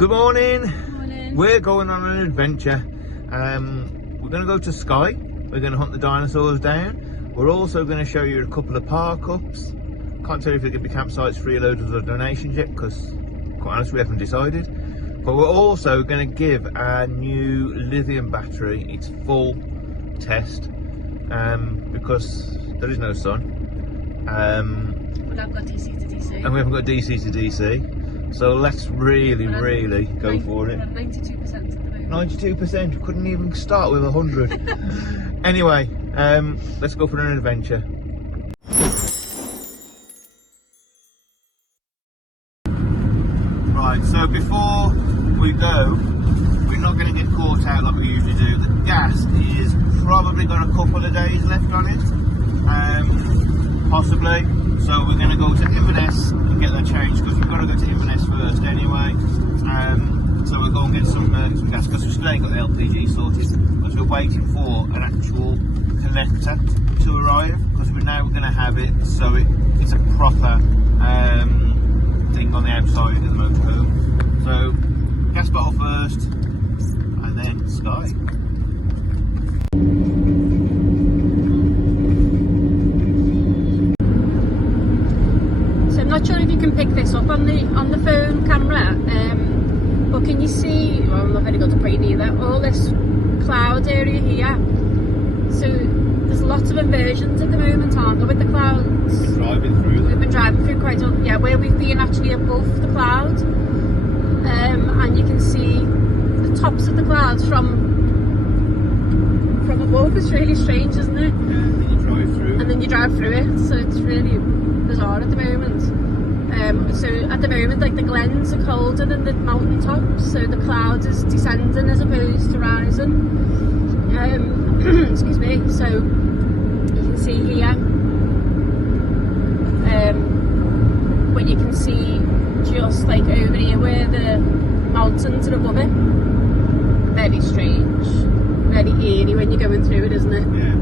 Good morning. Morning. We're going on an adventure. We're going to go to Skye. We're going to hunt the dinosaurs down. We're also going to show you a couple of park-ups. Can't tell you if they're going to be campsites, freeloaders or donations yet, because quite honestly we haven't decided. But we're also going to give our new lithium battery its full test because there is no sun. We haven't got DC to DC. And we haven't got DC to DC. So let's really go for it. 92% at the moment. 92%, couldn't even start with 100. Anyway, let's go for an adventure. Right, so before we go, we're not going to get caught out like we usually do. The gas is probably got a couple of days left on it, possibly. So we're going to go to Inverness and get that changed because we've got to go to Inverness first anyway. So we'll go and get some gas because we've still ain't got the LPG sorted because we're waiting for an actual collector to arrive because we're now going to have it so it's a proper thing on the outside of the motorhome. So gas bottle first and then Skye. Not sure if you can pick this up on the phone camera, but can you see? Well, I'm not very good at pointing either. All this cloud area here. So there's lots of inversions at the moment, aren't there, with the clouds? We've been driving through them. We've been driving through quite a yeah, where we've been actually above the cloud, and you can see the tops of the clouds from above. It's really strange, isn't it? Yeah, and then you drive through. And then you drive through it, so it's really bizarre at the moment. So at the moment, like the glens are colder than the mountain tops, so the cloud is descending as opposed to rising. Excuse me. So you can see here, but you can see just like over here where the mountains are above it. Very strange, very eerie when you're going through it, isn't it? Yeah.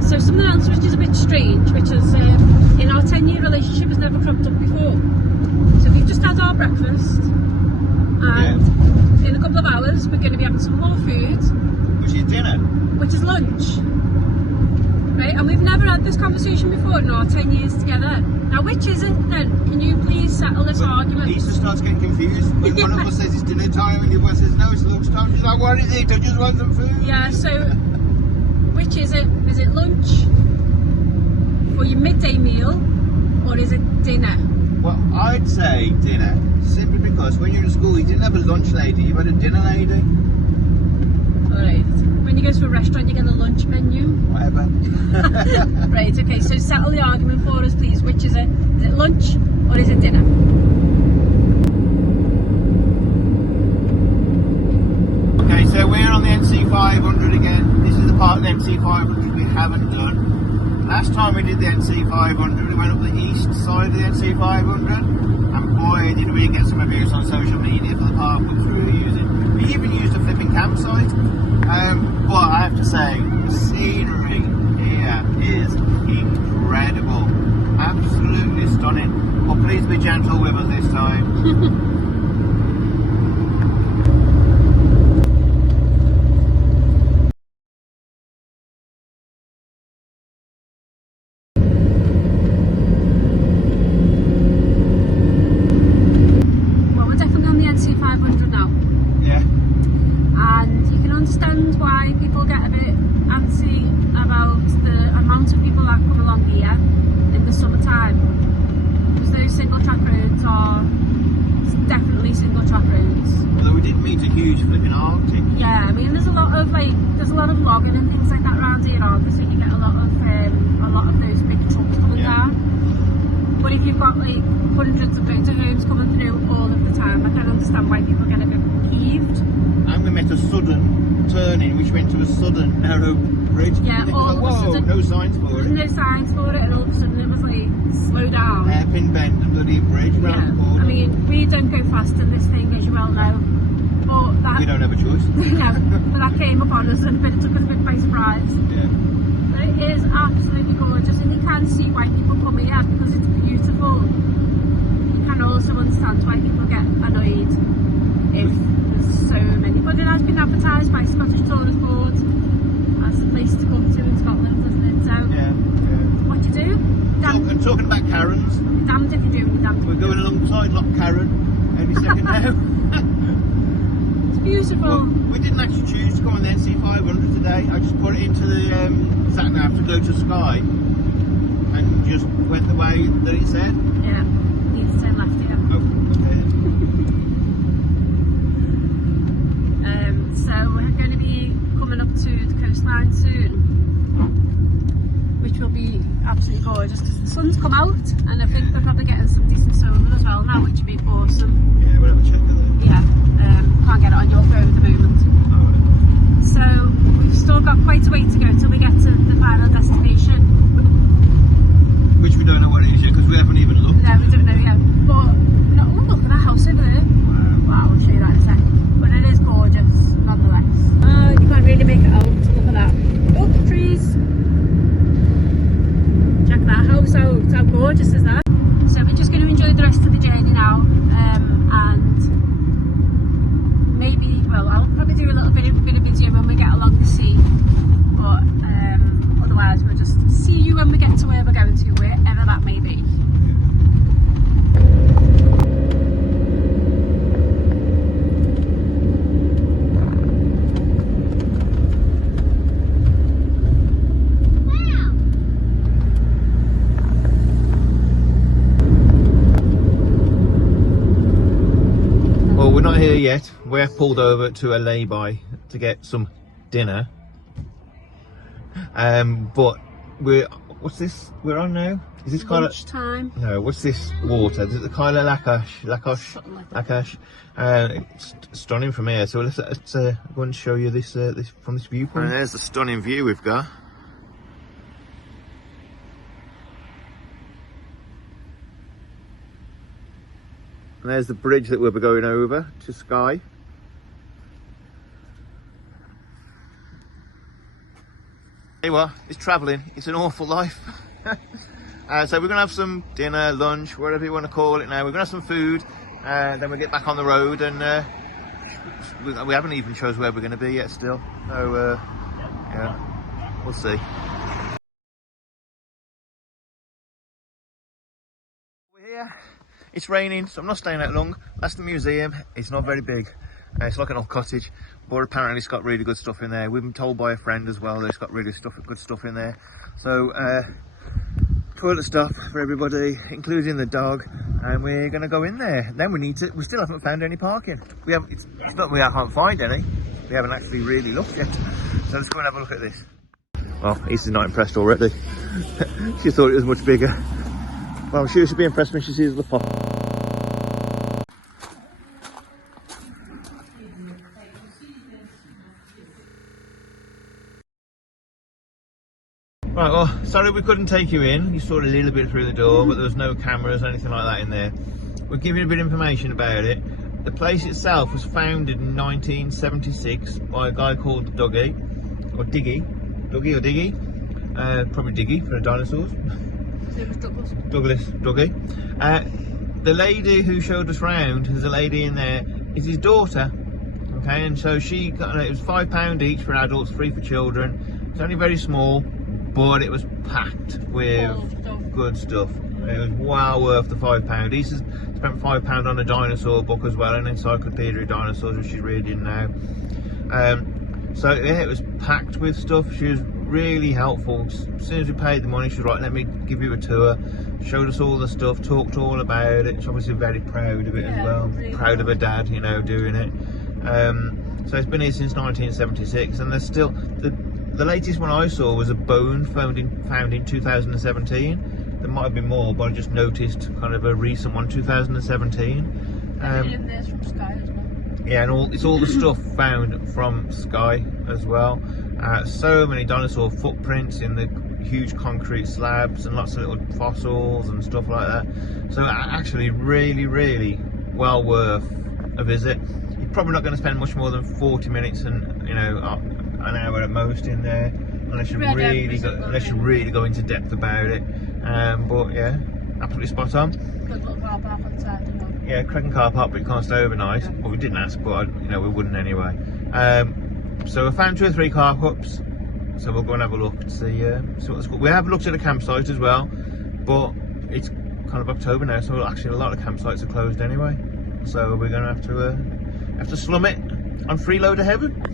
So something else which is a bit strange, which is in our 10-year relationship has never cropped up before. So we've just had our breakfast and in a couple of hours we're going to be having some more food. Which is dinner. Which is lunch. Right, and we've never had this conversation before in our 10 years together. Now which is it then? Can you please settle this argument? Lisa starts getting confused when one of us says it's dinner time and the other one says no, it's lunch time. She's like, what is it? I just want some food. Yeah, so which is it? Is it lunch for your midday meal or is it dinner? Well, I'd say dinner, simply because when you're in school you didn't have a lunch lady, you had a dinner lady. Alright, when you go to a restaurant you get a lunch menu. Whatever. Right, okay, so settle the argument for us please. Which is it? Is it lunch or is it dinner? Okay, so we're on the NC500 again. This is the part of the NC500 we haven't done. Last time we did the NC500, we went up the east side of the NC500, and boy did we get some reviews on social media for the park-ups we were using. We even used a flipping campsite, but I have to say, the scenery here is incredible. Absolutely stunning. But please be gentle with us this time. NC500 now. Yeah. And you can understand why people get a bit antsy about the amount of people that come along here in the summertime. Because those single track roads are definitely single track roads. Although we did meet a huge flipping Arctic. Yeah, I mean there's a lot of logging and things like that around here, aren't there? So you get a lot of those big trucks coming down. But if you've got like hundreds of motorhomes coming through all of the time, I can understand why people get a bit peeved. And we met a sudden turning, which went to a sudden narrow bridge. Yeah, all like, of a sudden, no signs for there was it. no signs for it, and all of a sudden it was like, slow down. Hairpin bend and bloody bridge round the corner. I mean, we don't go fast in this thing, as you well know. But that, you don't have a choice. no, but that came upon us and it took us a bit by surprise. Yeah. But it is absolutely gorgeous, and you can see why people come here because it's beautiful. You can also understand why people get side lock Karen any second now. It's beautiful. Well, we didn't actually choose to go on the NC500 today. I just put it into the sat nav to go to Sky and just went the way that it said. Yeah, need to turn left here. Oh, okay. So we're going to be coming up to the coastline soon, which will be absolutely gorgeous because the sun's come out, and I think they're probably getting some decent solar as well now, which would be awesome. Yeah, we'll have a check of that. Yeah, can't get it on your phone at the moment. Alright. So we've still got quite a way to go till we get to the final destination. Which we don't know what it is yet because we haven't even looked. No, we don't know yet. But oh, look at that house over there. Wow, I'll show you that in a sec. But it is gorgeous, nonetheless. Oh, you can't really make it out. Look at that. Oh, trees. Check that house out. How gorgeous is that? So we're just going to enjoy the rest of the journey now. And maybe, well, I'll probably do a little bit of video when we get along the sea. But otherwise, we'll just see you when we get to where we're going to, wherever that may be. Well, we're not here yet. We're pulled over to a lay-by to get some dinner. But what's this we're on now? Is this kind of time? No, what's this water? Is it the kind of Lakash? It's stunning from here. So let's go and show you this from this viewpoint. And there's the stunning view we've got. And there's the bridge that we'll be going over to Skye. Hey, what? It's travelling. It's an awful life. So we're going to have some dinner, lunch, whatever you want to call it now. We're going to have some food. Then we'll get back on the road, and we haven't even chosen where we're going to be yet still. So, yeah, we'll see. We're here. It's raining, so I'm not staying that long. That's the museum. It's not very big. It's like an old cottage, but apparently it's got really good stuff in there. We've been told by a friend as well that it's got really good stuff in there. So toilet stop for everybody, including the dog, and we're going to go in there. Then we still haven't found any parking. It's not we can't find any. We haven't actually really looked yet. So let's go and have a look at this. Oh, Easter's not impressed already. She thought it was much bigger. Well, she should be impressed when she sees the pop. Right, well, sorry we couldn't take you in. You saw a little bit through the door, but there was no cameras or anything like that in there. We'll give you a bit of information about it. The place itself was founded in 1976 by a guy called Dougie, or Diggy. Probably Diggy for the dinosaurs. Dougie. The lady who showed us round, there's a lady in there, is his daughter. Okay, and so she got, it was £5 each for adults, 3 for children. It's only very small, but it was packed with good stuff. It was well worth the £5. He spent £5 on a dinosaur book as well, an encyclopedia of dinosaurs, which she's reading now. So yeah, it was packed with stuff. She was really helpful. As soon as we paid the money, she was right, let me give you a tour. Showed us all the stuff, talked all about it. She's obviously very proud of it as well. Really proud of her dad, you know, doing it. So it's been here since 1976, and there's still the latest one I saw was a bone found in 2017. There might have been more, but I just noticed kind of a recent one, 2017. There's from Skye as well. Yeah, and it's all the stuff found from Skye as well. So many dinosaur footprints in the huge concrete slabs, and lots of little fossils and stuff like that. So actually really, really well worth a visit. You're probably not going to spend much more than 40 minutes and, you know, an hour at most in there, unless you really go into depth about it. But yeah, absolutely spot on. Good little car park on the side, didn't we? Yeah, Creggan car park, but you can't stay overnight. Well, we didn't ask, but you know, we wouldn't anyway. So we found 2 or 3 car cups, so we'll go and have a look to see what it's called. We have looked at a campsite as well, but it's kind of October now, so actually a lot of campsites are closed anyway. So we're gonna have to slum it on freeloader heaven.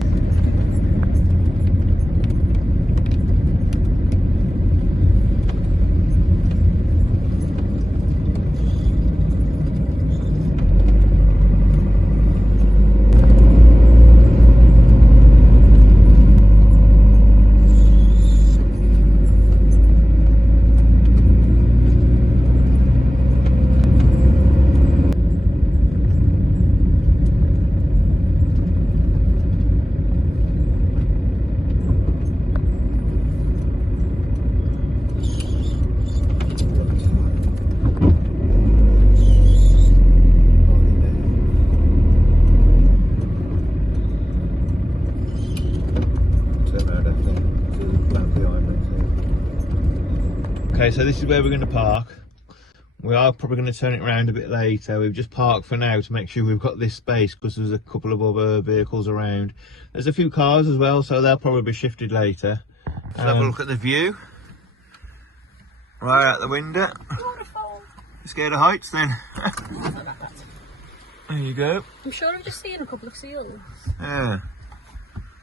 Okay, so this is where we're going to park. We are probably going to turn it around a bit later. We've just parked for now to make sure we've got this space because there's a couple of other vehicles around. There's a few cars as well, so they'll probably be shifted later. Let's have a look at the view. Right out the window. Waterfall. You scared of heights then? There you go. I'm sure I've just seen a couple of seals. Yeah.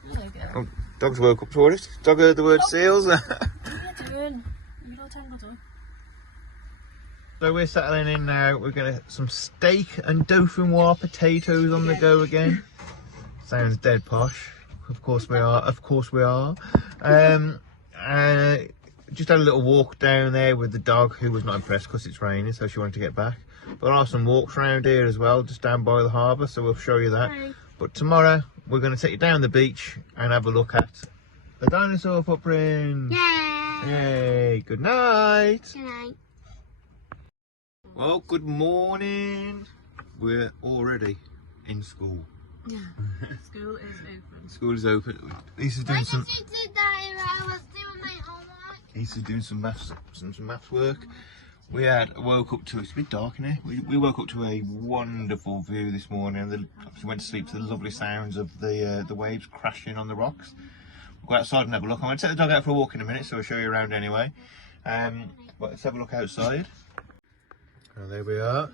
There you go. Oh, dog's woke up toward it. Dog heard the word seals. What are you doing? You don't tangle up. So we're settling in now. We're going to some steak and dauphinoise potatoes on the go again. Sounds dead posh. Of course we are. Of course we are. Just had a little walk down there with the dog, who was not impressed because it's raining, so she wanted to get back. But there are some walks around here as well, just down by the harbour, so we'll show you that. Hi. But tomorrow we're going to take you down the beach and have a look at the dinosaur footprint. Yay! Yay! Good night. Good night. Well, good morning. We're already in school. School is open. School is open. Lisa's doing some. Why did you do that if I was doing my homework? Lisa's doing some maths work. We woke up to, it's a bit dark in here. We woke up to a wonderful view this morning. Obviously went to sleep to the lovely sounds of the waves crashing on the rocks. We'll go outside and have a look. I'm going to take the dog out for a walk in a minute, so I'll show you around anyway. But let's have a look outside. Oh, there we are.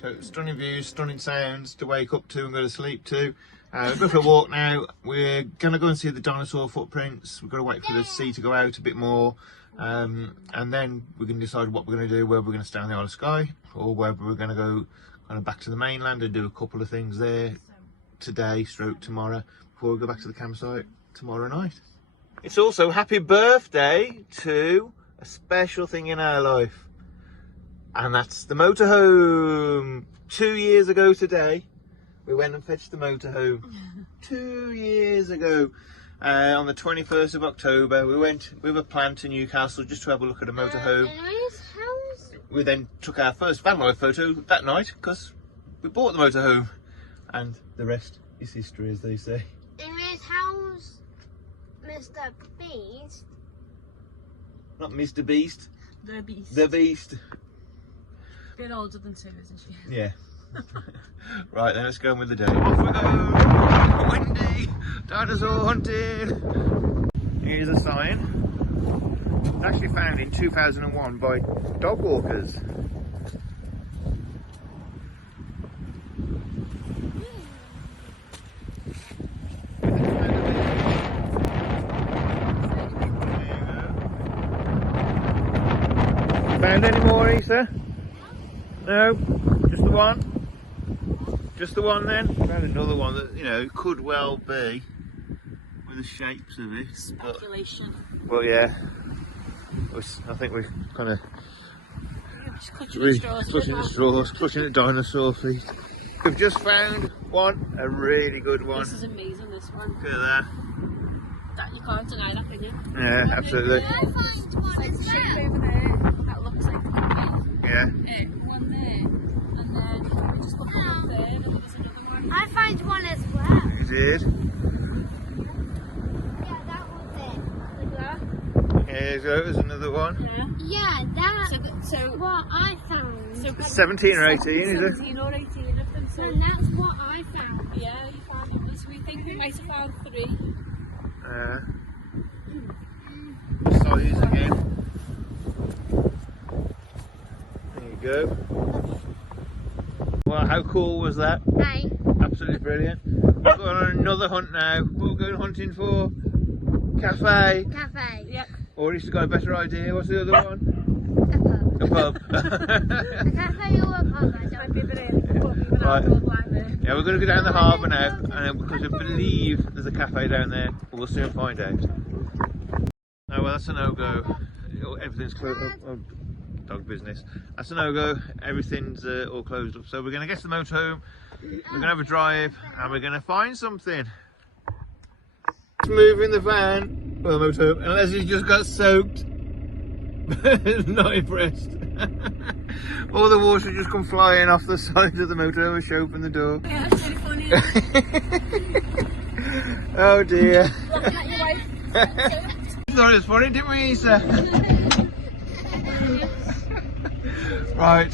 So stunning views, stunning sounds to wake up to and go to sleep to. Go for a walk now. We're going to go and see the dinosaur footprints. We've got to wait for the sea to go out a bit more. And then we can decide what we're going to do, whether we're going to stay on the Isle of Skye or whether we're going to go kind of back to the mainland and do a couple of things there today, stroke tomorrow, before we go back to the campsite tomorrow night. It's also happy birthday to a special thing in our life. And that's the motorhome. 2 years ago today, we went and fetched the motorhome. 2 years ago, on the 21st of October, we went with a plan to Newcastle just to have a look at a motorhome. We then took our first van life photo that night because we bought the motorhome. And the rest is history, as they say. Anyways, how's Mr. Beast? Not Mr. Beast. The Beast. The Beast. A bit older than 2, isn't she? Yeah. Right, then let's go on with the day. Off we go! Windy! Dinosaur hunting! Here's a sign. It's actually found in 2001 by dog walkers. Found any more, Isa? No? Just the one? Just the one then? Found another one that, you know, could well be with the shapes of it. Speculation. Well, yeah. I think we're kind of Clutching the straws, clutching at dinosaur feet. We've just found one, a really good one. This is amazing, this one. Look at that. That you can't deny that, can you? Yeah, absolutely. There's a shape over there that looks like the cookie. Yeah. One there, and then we just got one up there, and then there's another one. I found one as well. You did? Yeah, that was it. Like that? There's another one. Yeah, that So what I found. So 17 or 18, is it? 17 or 18 of them. So And that's what I found. yeah, you found others. We think we might have found 3. size again. There you go. Well, how cool was that? Hi. Absolutely brilliant. We're going on another hunt now. What we're going hunting for? Cafe. Cafe. Yep. Or at least got a better idea. What's the other one? A pub. A pub. A cafe or a pub? I don't know. Right. Yeah, we're going to go down the harbour now, and because I believe there's a cafe down there. We'll soon find out. Oh well, that's a no-go. Everything's closed up. Oh, dog business. That's a no-go. Everything's all closed up. So we're going to get to the motorhome. We're going to have a drive, and we're going to find something. Moving the van, well, the motorhome, and Leslie's just got soaked. Not impressed. All the water just come flying off the side of the motorhome as she opened the door. Yeah, that's really funny. Oh dear. Looking at your wife. Thought it was funny, didn't we, Issa? Right.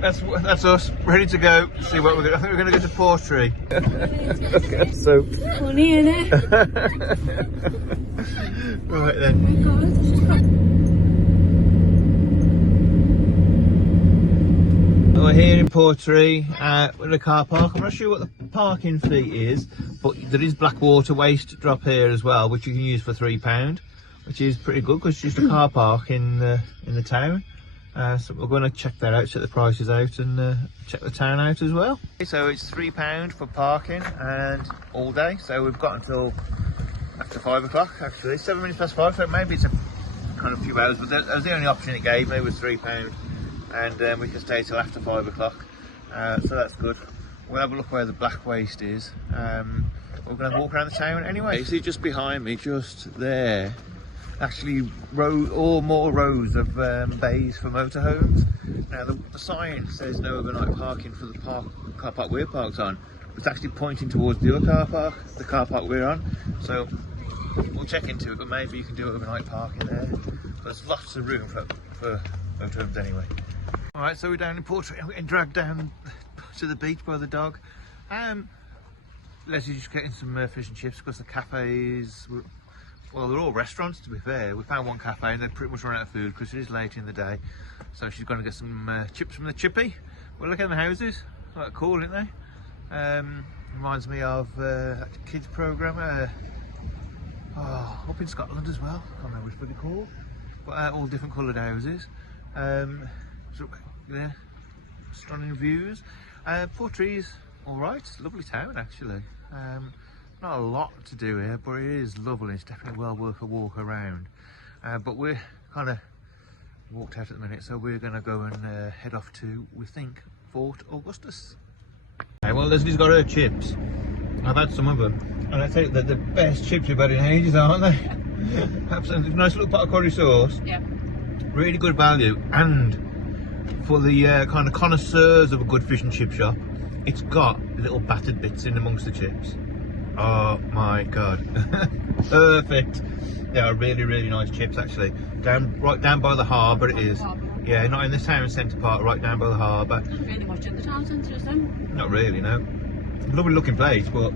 That's us, ready to go. See what we're going to. I think we're going to go to Portree. Look, so Funny, innit? right then. Oh my God. We're here in Portree with a car park. I'm not sure what the parking fee is, but there is black water waste drop here as well, which you can use for £3, which is pretty good because it's just a car park in the town. So we're going to check that out, check the prices out, and check the town out as well. So it's £3 for parking and all day. So we've got until after 5 o'clock. Actually, 7 minutes past 5. So maybe it's a kind of few hours, but that was the only option it gave me was £3, and we can stay till after 5 o'clock. So that's good. We'll have a look where the black waste is. We're going to walk around the town anyway. You see just behind me, just there, actually more rows of bays for motorhomes. Now the sign says no overnight parking for the car park we're parked on. It's actually pointing towards the other car park, the car park we're on. So we'll check into it, but maybe you can do overnight parking there. There's lots of room for motorhomes anyway. Alright, so we're down in Portrait. I'm getting dragged down to the beach by the dog. Leslie's just getting some fish and chips because the cafes, well, they're all restaurants to be fair. We found one cafe and they're pretty much run out of food because it is late in the day. So she's going to get some chips from the chippy. Well, look at the houses. Quite cool, aren't they? Reminds me of that kids programme up in Scotland as well. Can't remember which it's called. But all different coloured houses. So there, stunning views. Portree's alright. Lovely town actually. Not a lot to do here, but it is lovely. It's definitely well worth a walk around. But we're kind of walked out at the minute, so we're going to go and head off to, we think, Fort Augustus. Okay, well, Leslie's got her chips. I've had some of them, and I tell you, they're the best chips we've had in ages, aren't they? Absolutely nice little pot of curry sauce. Yeah. Really good value, and for the kind of connoisseurs of a good fish and chip shop, it's got little battered bits in amongst the chips. Oh my god. Perfect. They are really, really nice chips actually. Right down by the harbour it is. Yeah, not in the town centre part, right down by the harbour. Not really much in the town centre, is there? Not really, no. Lovely looking place, but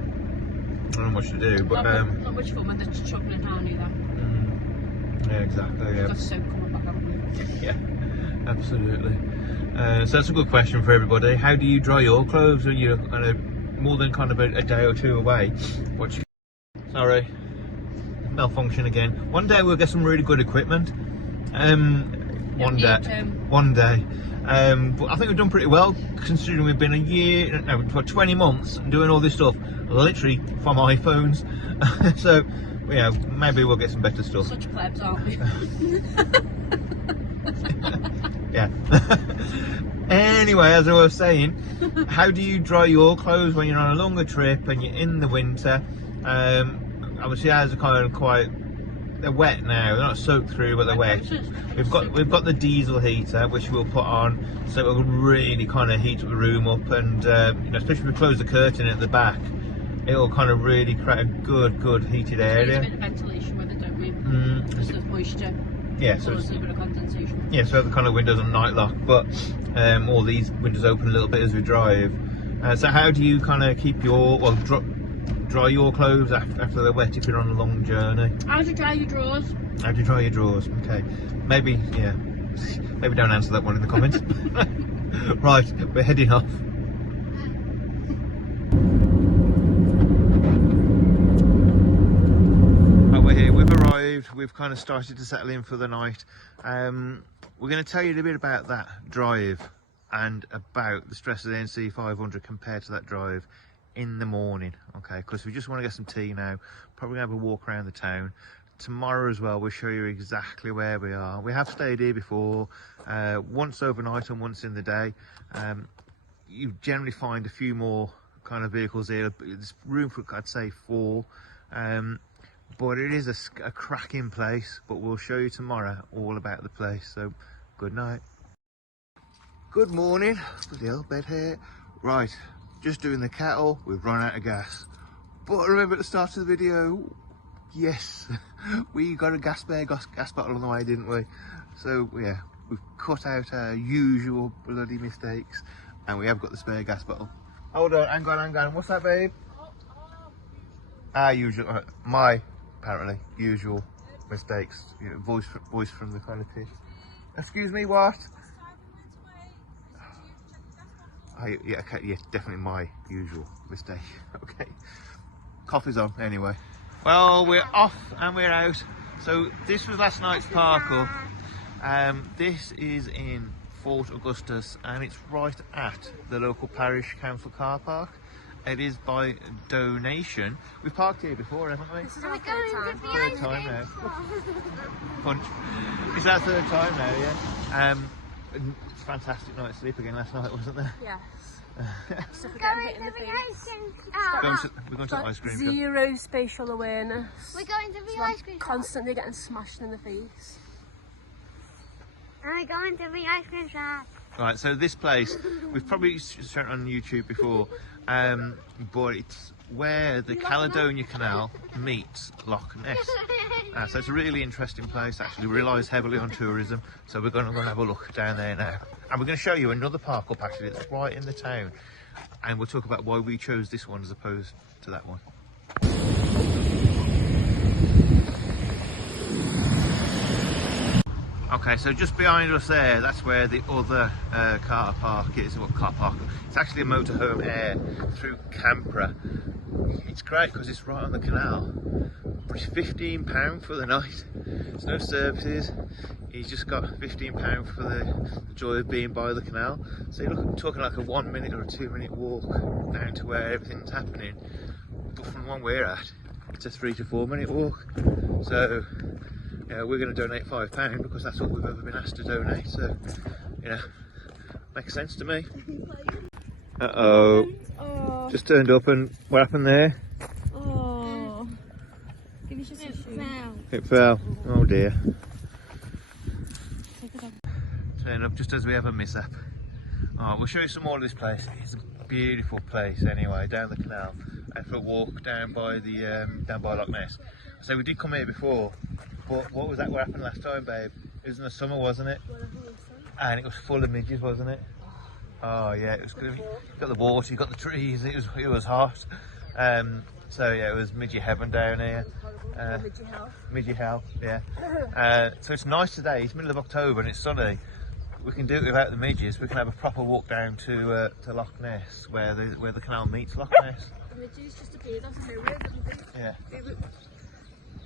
not much to do. But not much fun when they're chuckling down either. Yeah, exactly. Yeah. Got soap coming back up. Yeah, absolutely. So that's a good question for everybody. How do you dry your clothes when you're kind of more than kind of a day or two away? Sorry, malfunction again. One day we'll get some really good equipment. One day. But I think we've done pretty well considering we've been for 20 months doing all this stuff literally from iPhones. So yeah, maybe we'll get some better stuff. Such plebs, aren't we? Yeah. Anyway, as I was saying, how do you dry your clothes when you're on a longer trip and you're in the winter? Obviously ours are kind of quite, they're wet now, they're not soaked through but they're wet. We've got the diesel heater which we'll put on, so it will really kind of heat the room up, and you know, especially if we close the curtain at the back, it will kind of really create a good heated area. There's a bit of ventilation with it, don't we? Because there's moisture. Yeah, so there's a bit of condensation. Yeah, so the kind of windows are night lock, but all these windows open a little bit as we drive. So how do you kind of keep your, well, dry your clothes after they're wet if you're on a long journey. How do you dry your drawers? How do you dry your drawers? Okay, maybe, yeah, maybe don't answer that one in the comments. Right, we're heading off. Right, we're here, we've arrived, we've kind of started to settle in for the night. We're going to tell you a bit about that drive and about the stress of the NC500 compared to that drive in the morning, okay? Because we just want to get some tea now, probably gonna have a walk around the town. Tomorrow as well, we'll show you exactly where we are. We have stayed here before, once overnight and once in the day. You generally find a few more kind of vehicles here. There's room for, I'd say, 4. But it is a cracking place, but we'll show you tomorrow all about the place. So good night. Good morning. Bloody hell, bed here. Right, just doing the kettle. We've run out of gas. But remember at the start of the video, yes, we got a spare gas bottle on the way, didn't we? So yeah, we've cut out our usual bloody mistakes and we have got the spare gas bottle. Hold on, hang on. What's that, babe? Our usual, my apparently usual mistakes. You know, voice from the kind of fish. Excuse me, what? Yeah, okay, yeah, definitely my usual mistake. Okay, coffee's on anyway. Well, we're off and we're out. So this was last night's park up. This is in Fort Augustus and it's right at the local parish council car park. It is by donation. We've parked here before, haven't we? This is our third Third time now. Punch. It's our third time now, yeah. It's a fantastic night's sleep again last night, wasn't there? Yes. We're going to the ice cream shop. We're going to the ice cream shop. Zero spatial awareness. We're going to the So ice cream shop. constantly getting smashed in the face. And we're going to the ice cream shop. Right, so this place, we've probably shown it on YouTube before, but it's where the Caledonia Canal meets Loch Ness. So it's a really interesting place, actually relies heavily on tourism, so we're going to have a look down there now. And we're going to show you another park up actually that's right in the town, and we'll talk about why we chose this one as opposed to that one. Okay, so just behind us there, that's where the other car park is. What car park? It's actually a motorhome air through Campra. It's great because it's right on the canal. But it's £15 for the night. There's no services. He's just got £15 for the joy of being by the canal. So you're talking like a 1 minute or a 2 minute walk down to where everything's happening. But from one we're at, it's a 3 to 4 minute walk. So yeah, we're going to donate £5 because that's what we've ever been asked to donate. So yeah, makes sense to me. Uh-oh. Oh. Just turned up and what happened there? Oh. Give us just a shoe. It fell. Oh dear. Turn up just as we have a mishap. Oh, we'll show you some more of this place. It's a beautiful place anyway, down the canal. And for a walk down by the down by Loch Ness. So we did come here before, but what was that? What happened last time, babe? It was in the summer, wasn't it? And it was full of midges, wasn't it? Oh yeah, it was good. You got the water, you got the trees. It was hot. So yeah, it was midgy heaven down here. Midgy hell, yeah. So it's nice today. It's middle of October and it's sunny. We can do it without the midges. We can have a proper walk down to Loch Ness, where the canal meets Loch Ness. The midges just appeared out of nowhere, didn't they? Yeah.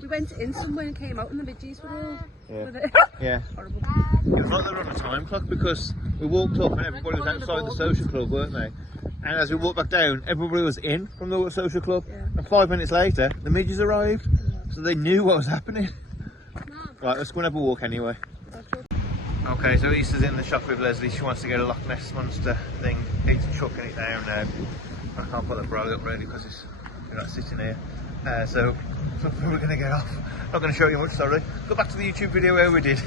We went in somewhere and came out and the midges were all... Yeah. Yeah. Horrible. It was like they were on a time clock because we walked up and everybody was outside the social club, weren't they? And as we walked back down, everybody was in from the social club. Yeah. And 5 minutes later, the midges arrived. Yeah. So they knew what was happening. Right, let's go and have a walk anyway. Okay, so Easter's in the shop with Leslie. She wants to get a Loch Ness monster thing. He's chucking it down now. I can't put the brolly up really because we're not sitting here. So we're going to get off. Not going to show you much, sorry. Go back to the YouTube video where we did.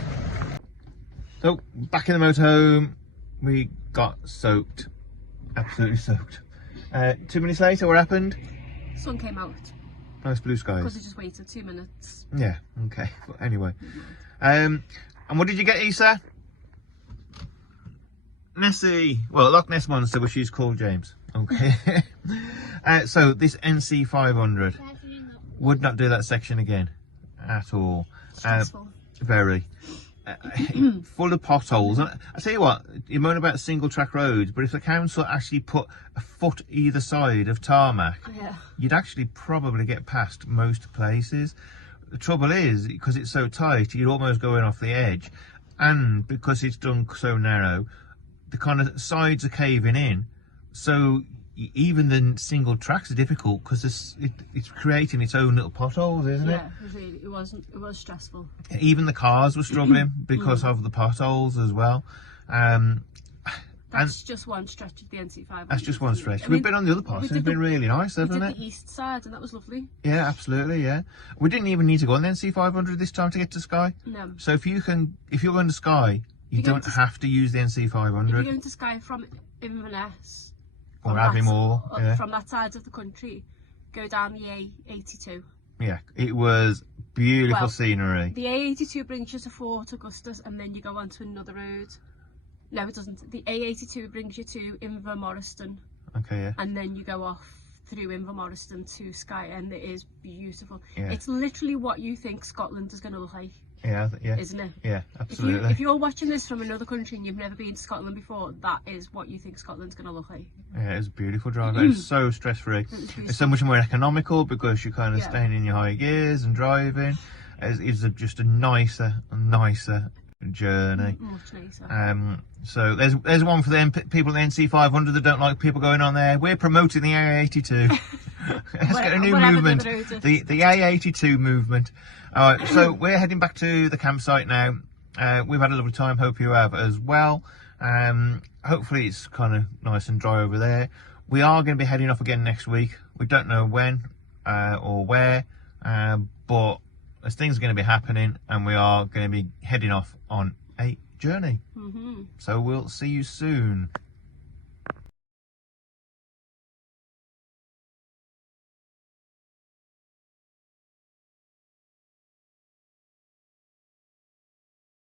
So back in the motorhome, we got soaked. Absolutely soaked. 2 minutes later, what happened? Sun came out. Nice blue skies. Because I just waited 2 minutes. Yeah, okay. But anyway. And what did you get, Issa? Nessie. Well, Loch Ness monster, but she's called James. Okay. So this NC500 would not do that section again at all. Stressful. Very. Full of potholes. And I tell you what, you moan about single track roads, but if the council actually put a foot either side of tarmac, Yeah. you'd actually probably get past most places. The trouble is, because it's so tight, you'd almost go in off the edge, and because it's done so narrow, the kind of sides are caving in, so even the single tracks are difficult because it's creating its own little potholes, isn't it? Yeah, it was stressful. Even the cars were struggling because of the potholes as well. That's just one stretch of the NC500. That's just one stretch. I mean, We've been on the other parts, and it's been really nice, hasn't we it? did the east side, and that was lovely. Yeah, absolutely, yeah. We didn't even need to go on the NC500 this time to get to Skye. No. So if you're going to Skye, you don't have to use the If you're NC500 going to Skye from Inverness, or Aviemore. Yeah. from that side of the country, go down the A82. Yeah, it was beautiful scenery. The A82 brings you to Fort Augustus, and then you go onto another road. No, it doesn't. The A82 brings you to Invermoriston, Okay, yeah. and then you go off through Invermoriston to Skye, and it is beautiful. Yeah. It's literally what you think Scotland is going to look like, Yeah, yeah. isn't it? Yeah, absolutely. If you're watching this from another country and you've never been to Scotland before, that is what you think Scotland's going to look like. Yeah, it's a beautiful drive. It's so stress-free. It's so much more economical because you're kind of staying in your high gears and driving. It's just a nicer journey. Much nicer. So there's one for them people in the NC500 that don't like people going on there. We're promoting the A82. Let's get a new movement. The A82 movement. All right, so we're heading back to the campsite now. We've had a lovely time. Hope you have as well. Hopefully it's kind of nice and dry over there. We are going to be heading off again next week. We don't know when or where, but as things are going to be happening, and we are going to be heading off on a journey. So we'll see you soon.